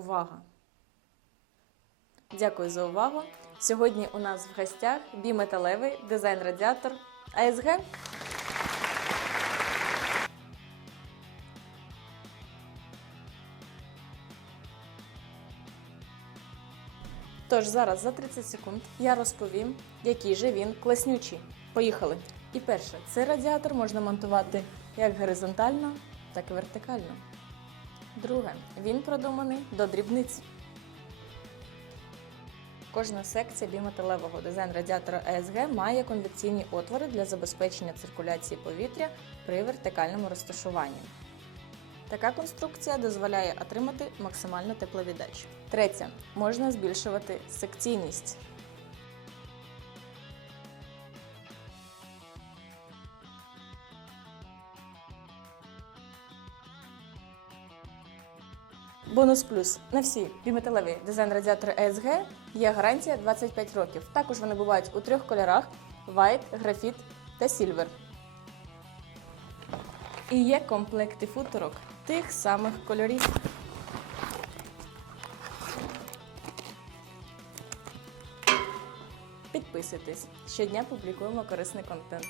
увага! Дякую за увагу. Сьогодні у нас в гостях біметалевий дизайн-радіатор АСГ. Тож зараз за 30 секунд я розповім, який же він класнючий. Поїхали! І перше, цей радіатор можна монтувати як горизонтально, так і вертикально. Друге, він продуманий до дрібниць. Кожна секція біметалевого дизайн радіатора ЕСГ має конвекційні отвори для забезпечення циркуляції повітря при вертикальному розташуванні. Така конструкція дозволяє отримати максимальну тепловіддачу. Третє. Можна збільшувати секційність. Бонус плюс на всі біметалеві дизайн радіатори ESG є гарантія 25 років. Також вони бувають у трьох кольорах: White, графіт та Silver. І є комплекти футурок тих самих кольорів. Підписуйтесь. Щодня публікуємо корисний контент.